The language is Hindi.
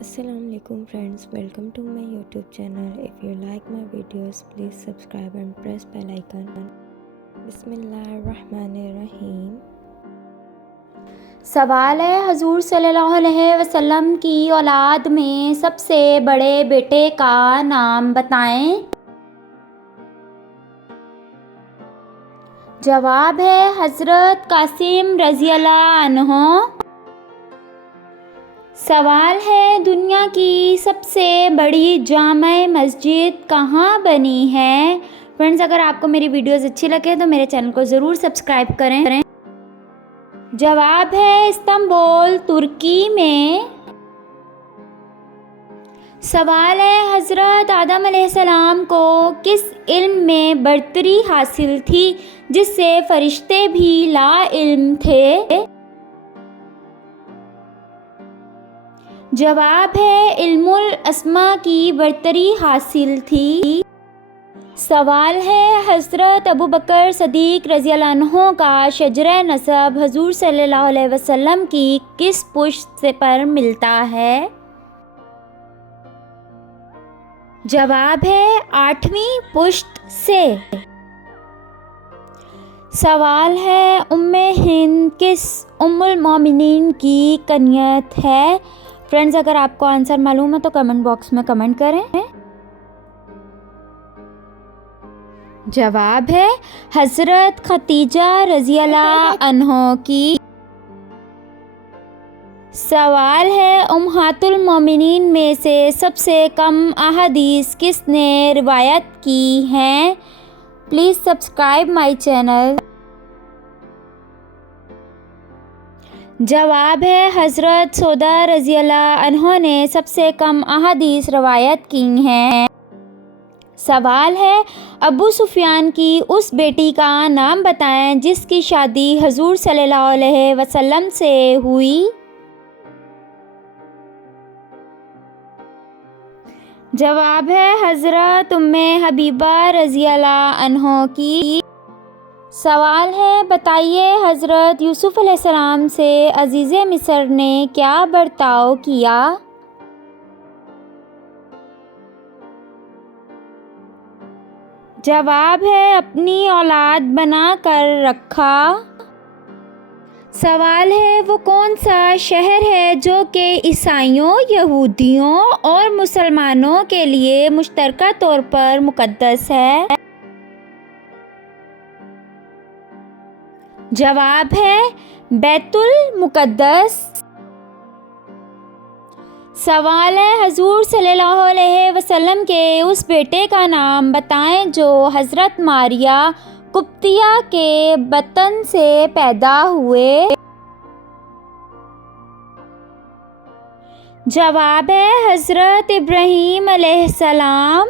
Assalamualaikum friends, welcome to my YouTube channel. If you like my videos, please subscribe and press bell icon. बिस्मिल्लाहिर्रहमानिर्रहीम। सवाल है, हजूर सल्लल्लाहु अलैहि वसल्लम की औलाद में सबसे बड़े बेटे का नाम बताएं। जवाब है हज़रत कासिम रज़ियल्लाहु अन्हु। सवाल है, दुनिया की सबसे बड़ी जामा मस्जिद कहाँ बनी है। फ्रेंड्स, अगर आपको मेरी वीडियोस अच्छी लगे तो मेरे चैनल को ज़रूर सब्सक्राइब करें। जवाब है इस्तांबुल, तुर्की में। सवाल है, हज़रत आदम अलैहिस्सलाम को किस इल्म में बरतरी हासिल थी जिससे फरिश्ते भी ला इल्म थे। जवाब है इल्मुल अस्मा की बरतरी हासिल थी। सवाल है, हज़रत अबू बकर सदीक रज़ियल्लाहु अन्हु का शजरे नसब हजूर सल्लल्लाहु अलैहि वसल्लम की किस पुश्त से पर मिलता है। जवाब है 8वीं पुश्त से। सवाल है, उम्मे हिंद किस उम्मुल मोमिनीन की कनियत है। फ्रेंड्स, अगर आपको आंसर मालूम है तो कमेंट बॉक्स में कमेंट करें। जवाब है हज़रत खतीजा रज़ियल्लाहु अन्हा की। सवाल है, उम्महातुल मोमिनीन में से सबसे कम अहादीस किसने रिवायत की हैं। Please subscribe my channel. जवाब है हज़रत सौदा रज़ियल्लाहु अन्हा ने सबसे कम अहादीस रवायत की हैं। सवाल है, अबू सुफियान की उस बेटी का नाम बताएं जिसकी शादी हजूर सल्लल्लाहु अलैहि वसल्लम से हुई। जवाब है हज़रत उम्मे हबीबा रज़ियल्लाहु अन्हा की। सवाल है, बताइए हज़रत यूसुफ़ अलैहिस्सलाम से अज़ीज़े मिस्र ने क्या बर्ताव किया। जवाब है अपनी औलाद बना कर रखा। सवाल है, वो कौन सा शहर है जो कि ईसाइयों, यहूदियों और मुसलमानों के लिए मुश्तरका तौर पर मुक़द्दस है। जवाब है बैतुल मुक़द्दस। सवाल है, हजूर सल्लल्लाहु अलैहि वसल्लम के उस बेटे का नाम बताएं जो हज़रत मारिया कुप्तिया के बतन से पैदा हुए। जवाब है हज़रत इब्राहीम अलैहिस्सलाम।